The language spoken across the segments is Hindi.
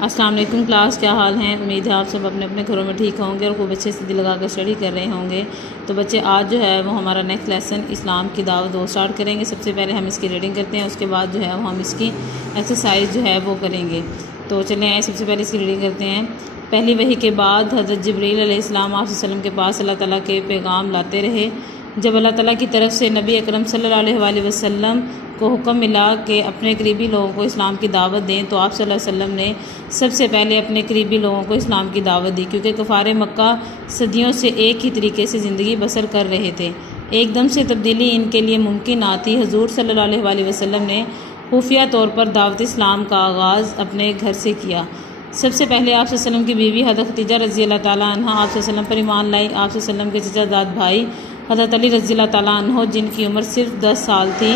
अस्सलाम वालेकुम क्लास, क्या हाल हैं। उम्मीद है आप सब अपने अपने घरों में ठीक होंगे और खूब अच्छे से दिल लगा कर स्टडी कर रहे होंगे। तो बच्चे, आज जो है वो हमारा नेक्स्ट लेसन इस्लाम की दावत वो स्टार्ट करेंगे। सबसे पहले हम इसकी रीडिंग करते हैं, उसके बाद जो है वो हम इसकी एक्सरसाइज जो है वो करेंगे। तो चलें आए सबसे पहले इसकी रीडिंग करते हैं। पहली वही के बाद हज़रत जिब्रील अलैहिस्सलाम आप वसल्लम के पास अल्लाह ताला के पैगाम लाते रहे। जब अल्लाह ताला की तरफ से नबी अकरम सल्लल्लाहु अलैहि वसल्लम को हुक्म मिला कि अपने करीबी लोगों को इस्लाम की दावत दें, तो आप सल्लल्लाहु अलैहि वसल्लम ने सबसे पहले अपने करीबी लोगों को इस्लाम की दावत दी, क्योंकि कुफारे मक्का सदियों से एक ही तरीके से ज़िंदगी बसर कर रहे थे। एकदम से तब्दीली इनके लिए मुमकिन ना थी। हुज़ूर सल्लल्लाहु अलैहि वसल्लम ने खुफिया तौर पर दावत इस्लाम का आगाज़ अपने घर से किया। सबसे पहले आप वसल्लम की बीवी हज़रत खदीजा रज़ी अल्लाह ताला अन्हा आप वसल्लम पर ईमान लाई। आप वसल्लम के चचाजाद भाई हज़रत अली रज़ी अल्लाह ताला अन्हो, जिनकी उम्र सिर्फ 10 साल थी,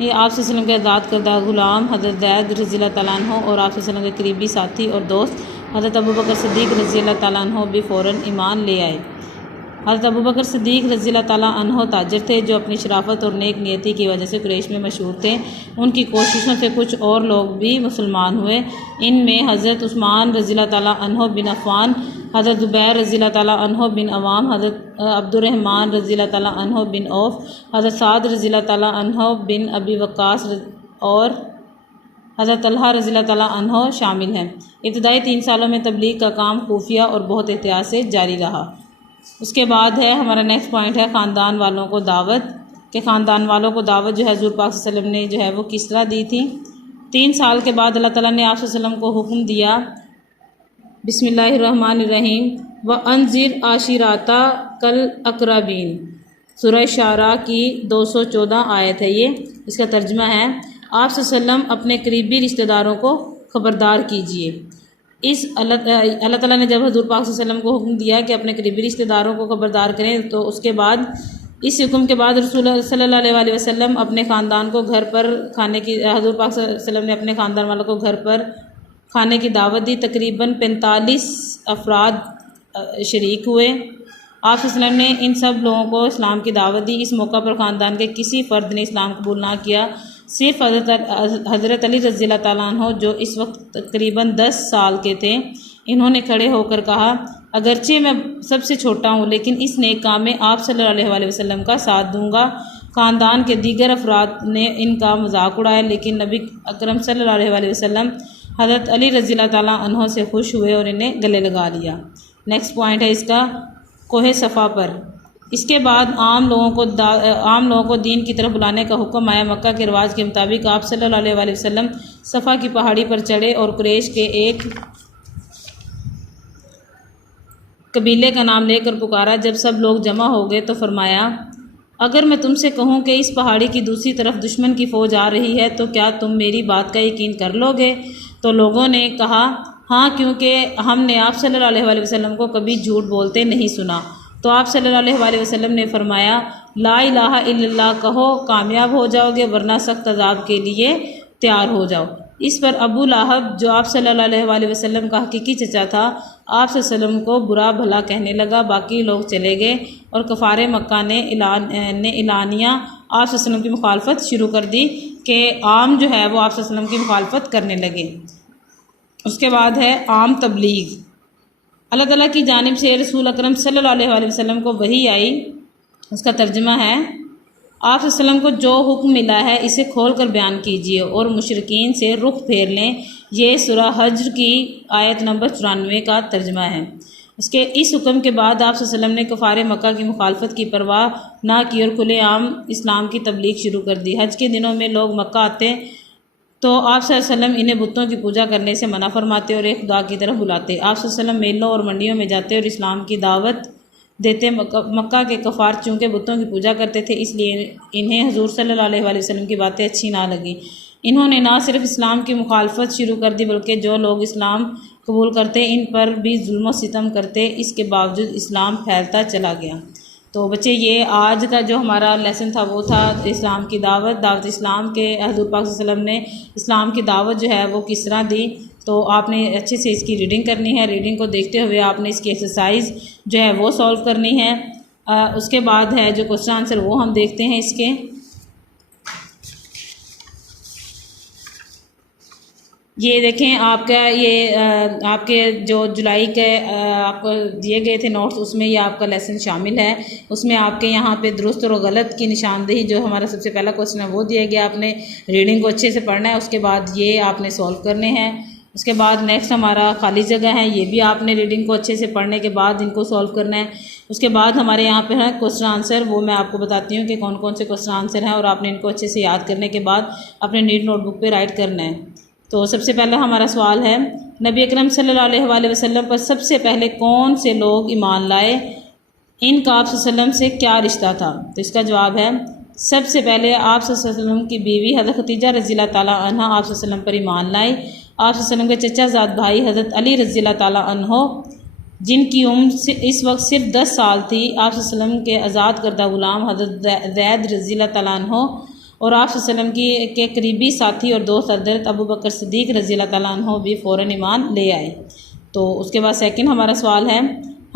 ये आप वसल्लम के आज़ाद करदा ग़ुलाम हज़रत ज़ैद रज़ी अल्लाह ताला अन्हो और आप वसल्लम के करीबी साथी और दोस्त हज़रत अबू बकर सिद्दीक़ रज़ी अल्लाह ताला अन्हो भी फ़ौरन ईमान ले आए। हज़रत अबू बकर सिद्दीक़ रज़ी अल्लाह ताला अन्हो ताजर थे, जो अपनी शराफत और नेक नियति की वजह से कुरैश में मशहूर थे। उनकी कोशिशों से कुछ और लोग भी मुसलमान हुए। इनमें हज़रत उस्मान रज़ी अल्लाह ताला अन्हो बिन अफ़्फ़ान, हज़रत ज़ुबैर रज़ी अल्लाह ताला अन्हो बिन अवाम, हज़रत अब्दुर्रहमान रज़ी अल्लाह ताला अन्हो बिन औफ़, हज़रत साद रज़ी अल्लाह ताला अन्हो बिन अबी वक्कास और हज़रत तलहा रज़ी अल्लाह ताला अन्हो शामिल हैं। इब्तदाई 3 सालों में तबलीग का काम खुफिया और बहुत एहतियात से जारी रहा। उसके बाद है हमारा नेक्स्ट पॉइंट है ख़ानदान वालों को दावत, के ख़ानदान वालों को दावत जो है हुज़ूर पाक सल्लल्लाहु अलैहि वसल्लम ने जो है वो किस तरह दी थी। 3 साल के बाद अल्लाह ताला ने आप सल्लल्लाहु अलैहि वसल्लम को हुक्म दिया, बिस्मिल्लाहिर्रहमानिर्रहीम, व अंजिर आशिराता कल अकरबीन। सूरह शारा की 214 आयत है ये। इसका तर्जुमा है, आप सल्लल्लाहु अलैहि वसल्लम अपने करीबी रिश्तेदारों को ख़बरदार कीजिए। इस अल्लाह ताला ने जब हज़ूर पाक सल्लल्लाहु अलैहि वसल्लम को हुक्म दिया कि अपने करीबी रिश्तेदारों को ख़बरदार करें, तो उसके बाद इस हुक्म के बाद रसूल सल्लल्लाहु अलैहि वसल्लम अपने ख़ानदान को घर पर खाने की हज़ूर पाक सल्लल्लाहु अलैहि वसल्लम ने अपने ख़ानदान वालों को घर पर खाने की दावत दी। तकरीबन 45 अफराद शरीक हुए। आप वसल्लम ने इन सब लोगों को इस्लाम की दावत दी। इस मौका पर ख़ानदान के किसी फ़र्द ने इस्लाम कबूल ना किया। सिर्फ हज़रत अली रज़ी अल्लाह ताला अन्हो, जो इस वक्त तकरीबन 10 साल के थे, इन्होंने खड़े होकर कहा, अगरचे मैं सबसे छोटा हूँ, लेकिन इस नेक काम में आप सल्लल्लाहु अलैहि वसल्लम का साथ दूंगा। ख़ानदान के दीगर अफराद ने इनका मजाक उड़ाया, लेकिन नबी अकरम सल्लल्लाहु अलैहि वसल्लम हज़रत अली रज़ी अल्लाह ताला अन्हो से खुश हुए और इन्हें गले लगा लिया। नेक्स्ट पॉइंट है इसका कोहे सफ़ा पर। इसके बाद आम लोगों को दीन की तरफ बुलाने का हुक्म आया। मक्का के रिवाज के मुताबिक आप सल्लल्लाहु अलैहि वसल्लम सफ़ा की पहाड़ी पर चढ़े और कुरैश के एक कबीले का नाम लेकर पुकारा। जब सब लोग जमा हो गए तो फरमाया, अगर मैं तुमसे कहूँ कि इस पहाड़ी की दूसरी तरफ दुश्मन की फ़ौज आ रही है, तो क्या तुम मेरी बात का यकीन कर लोगे? तो लोगों ने कहा, हाँ, क्योंकि हमने आप सल्लल्लाहु अलैहि वसल्लम को कभी झूठ बोलते नहीं सुना। तो आप सल्लल्लाहु अलैहि वसल्लम ने फरमाया, ला इलाहा इल्लल्लाह कहो, कामयाब हो जाओगे, वरना सख्त अजाब के लिए तैयार हो जाओ। इस पर अबू लाहब, जो आप सल्लल्लाहु अलैहि वसल्लम का हकीकी चचा था, आप सल्लल्लाहु अलैहि वसल्लम को बुरा भला कहने लगा। बाकी लोग चले गए और कफ़ारे मक्का ने इलानिया आप सल्लल्लाहु अलैहि वसल्लम की मुखालफत शुरू कर दी कि आम जो है वो आप सल्लल्लाहु अलैहि वसल्लम की मुखालफत करने लगे। उसके बाद है आम तबलीग। अल्लाह ताला की जानिब से रसूल अकरम सल्लल्लाहु अलैहि वसल्लम को वही आई। उसका तर्जुमा है, आप वसल्लम को जो हुक्म मिला है इसे खोल कर बयान कीजिए और मुशरिकीन से रुख फेर लें। ये सूरह हज्र की आयत नंबर 94 का तर्जुमा है। उसके इस हुक्म के बाद आप वसल्लम ने कफ़ारे मक्का की मुखालफत की परवाह ना की और खुलेआम इस्लाम की तबलीग शुरू कर दी। हज के दिनों में लोग मक्का आते तो आप सल्लल्लाहु अलैहि वसल्लम इन्हें बुतों की पूजा करने से मना फरमाते और एक खुदा की तरफ बुलाते। आप सल्लल्लाहु अलैहि वसल्लम मेलों और मंडियों में जाते और इस्लाम की दावत देते। मक्का के कफ़ार चूँकि बुतों की पूजा करते थे, इसलिए इन्हें हुज़ूर सल्लल्लाहु अलैहि वसल्लम की बातें अच्छी ना लगी। इन्होंने ना सिर्फ इस्लाम की मुखालफत शुरू कर दी, बल्कि जो लोग इस्लाम कबूल करते इन पर भी जुल्म सितम करते। इसके बावजूद इस्लाम फैलता चला गया। तो बच्चे, ये आज का जो हमारा लेसन था वो था इस्लाम की दावत इस्लाम के हज़ूर पाक सल्लल्लाहु अलैहि वसल्लम ने इस्लाम की दावत जो है वो किस तरह दी। तो आपने अच्छे से इसकी रीडिंग करनी है। रीडिंग को देखते हुए आपने इसकी एक्सरसाइज जो है वो सॉल्व करनी है। उसके बाद है जो क्वेश्चन आंसर वो हम देखते हैं इसके। ये देखें आपका ये आपके जो जुलाई के आपको दिए गए थे नोट्स, उसमें ये आपका लेसन शामिल है। उसमें आपके यहाँ पे दुरुस्त और गलत की निशानदेही, जो हमारा सबसे पहला क्वेश्चन है वो दिया गया। आपने रीडिंग को अच्छे से पढ़ना है, उसके बाद ये आपने सॉल्व करने हैं। उसके बाद नेक्स्ट हमारा खाली जगह है, ये भी आपने रीडिंग को अच्छे से पढ़ने के बाद इनको सॉल्व करना है। उसके बाद हमारे यहाँ पे है क्वेश्चन आंसर, वो मैं आपको बताती हूँ कि कौन कौन से क्वेश्चन आंसर हैं, और आपने इनको अच्छे से याद करने के बाद अपने नीट नोटबुक पे राइट करना है। तो सबसे पहला हमारा सवाल है, नबी अकरम सल्लल्लाहु अलैहि वसल्लम पर सबसे पहले कौन से लोग ईमान लाए? इनका आप वसल्लम से क्या रिश्ता था? तो इसका जवाब है, सबसे पहले आप वसल्लम की बीवी हज़रत खदीजा रज़ियल्लाहु ताला अन्हा आप वसल्लम पर ईमान लाई। आप वसल्लम के चचाज़ाद भाई हज़रत अली रज़ियल्लाहु ताला अन्हो, जिनकी उम्र इस वक्त सिर्फ 10 साल थी, आप वसल्लम के आज़ाद करदा ग़ुलाम हज़रत ज़ैद रज़ियल्लाहु ताला अन्हो, और आप वसल्लम की के करीबी साथी और दोस्त हज़रत अबू बकर सिद्दीक़ रज़ियल्लाहु ताला अन्हो भी फ़ौरन ईमान ले आए। तो उसके बाद सेकंड हमारा सवाल है,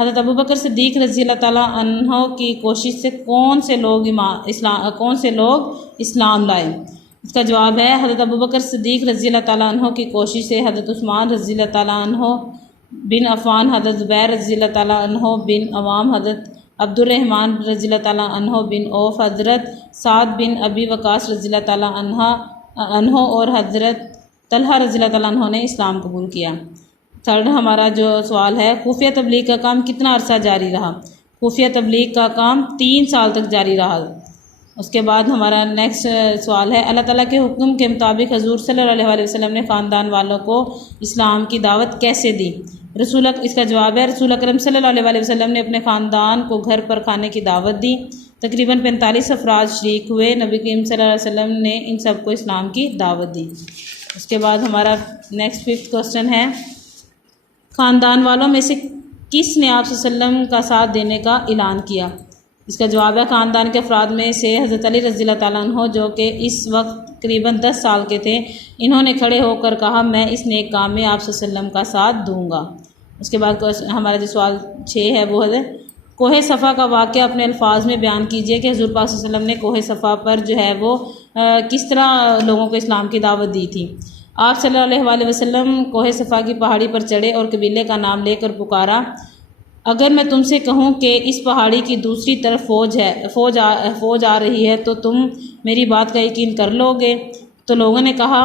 हज़रत अबू बकर सिद्दीक़ रज़ियल्लाहु ताला अन्हो की कोशिश से कौन से लोग इस्लाम लाए? इसका जवाब है, हज़रत अबू बकर सिद्दीक़ रज़ियल्लाहु ताला अन्हो की कोशिश से हज़रत उस्मान रज़ियल्लाहु ताला अन्हो बिन अफ़ान, हज़रत ज़ुबैर रज़ियल्लाहु ताला अन्हो बिन अवाम, हज़रत अब्दुर्रहमान रज़ियल्लाहु ताला अन्हो बिन औफ, हज़रत साद बिन अबी वक़ास रज़ियल्लाहु ताला अन्हो और हज़रत तलहा रज़ियल्लाहु ताला अन्हो ने इस्लाम कबूल किया। थर्ड हमारा जो सवाल है, खुफिया तबलीग का काम कितना अरसा जारी रहा? खुफिया तबलीग का काम 3 साल तक जारी रहा। उसके बाद हमारा नेक्स्ट सवाल है, अल्लाह ताला के हुक्म के मुताबिक हजूर सल्लल्लाहु अलैहि वसल्लम ने ख़ानदान वालों को इस्लाम की दावत कैसे दी? इसका जवाब है, रसूल अकरम सल्लल्लाहु अलैहि वसल्लम ने अपने ख़ानदान को घर पर खाने की दावत दी। तकरीबन 45 अफराद शरीक हुए। नबी करीम सल्लल्लाहु अलैहि वसल्लम ने इन सबको इस्लाम की दावत दी। उसके बाद हमारा नेक्स्ट 5th क्वेश्चन है, ख़ानदान वालों में से किसने आप वसल्लम का साथ देने का ऐलान किया? इसका जवाब है, ख़ानदान के अफराद में से हज़रत अली रज़ियल्लाहु ताला अन्हो, जो कि इस वक्त करीबन 10 साल के थे, इन्होंने खड़े होकर कहा, मैं इस नेक काम में आप वसल्लम का साथ दूंगा। उसके बाद हमारा जो सवाल 6 है वो है, कोहे सफ़ा का वाक़या अपने अल्फाज में बयान कीजिए कि हज़ूर पाक सल्लल्लाहु अलैहि वसल्लम ने कोहे सफ़ा पर जो है वो किस तरह लोगों को इस्लाम की दावत दी थी। आप सल्लल्लाहु अलैहि वसल्लम कोहे सफ़ा की पहाड़ी पर चढ़े और कबीले का नाम लेकर पुकारा, अगर मैं तुमसे कहूँ कि इस पहाड़ी की दूसरी तरफ फ़ौज आ रही है तो तुम मेरी बात का यकीन कर लोगे? तो लोगों ने कहा,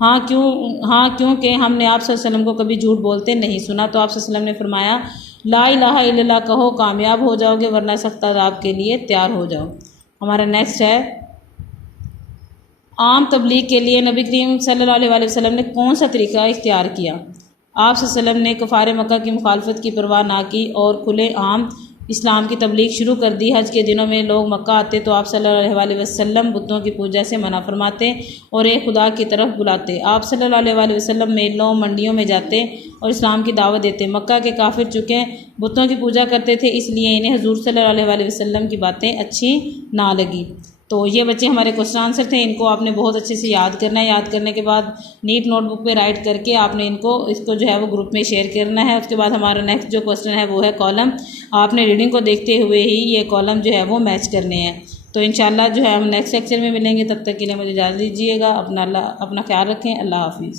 हाँ क्योंकि हमने आप सल्लल्लाहु अलैहि वसल्लम को कभी झूठ बोलते नहीं सुना। तो आप सल्लल्लाहु अलैहि वसल्लम ने फरमाया, ला इलाहा इल्लल्लाह कहो, कामयाब हो जाओगे, वरना सख्त अज़ाब के लिए तैयार हो जाओ। हमारा नेक्स्ट है, आम तबलीग के लिए नबी करीम सल्लल्लाहु अलैहि वसल्लम ने कौन सा तरीका इख्तियार किया? आप सल्लल्लाहु अलैहि वसल्लम ने कुफार मक्का की मुखालफत की परवाह ना की और खुले आम इस्लाम की तबलीग शुरू कर दी। हज के दिनों में लोग मक्का आते तो आप सल्लल्लाहु अलैहि वसल्लम बुतों की पूजा से मना फरमाते और एक खुदा की तरफ बुलाते। आप सल्लल्लाहु अलैहि वसल्लम मेलों मंडियों में जाते और इस्लाम की दावत देते। मक्का के काफिर चुके बुतों की पूजा करते थे, इसलिए इन्हें हुजूर सल्लल्लाहु अलैहि वसल्लम की बातें अच्छी ना लगी। तो ये बच्चे हमारे क्वेश्चन आंसर थे, इनको आपने बहुत अच्छे से याद करना है। याद करने के बाद नीट नोटबुक पे राइट करके आपने इसको जो है वो ग्रुप में शेयर करना है। उसके बाद हमारा नेक्स्ट जो क्वेश्चन है वो है कॉलम। आपने रीडिंग को देखते हुए ही ये कॉलम जो है वो मैच करने हैं। तो इंशाल्लाह जो है हम नेक्स्ट लेक्चर में मिलेंगे। तब तक के लिए मुझे इजाज़त दीजिएगा। अपना ख्याल रखें। अल्लाह हाफिज़।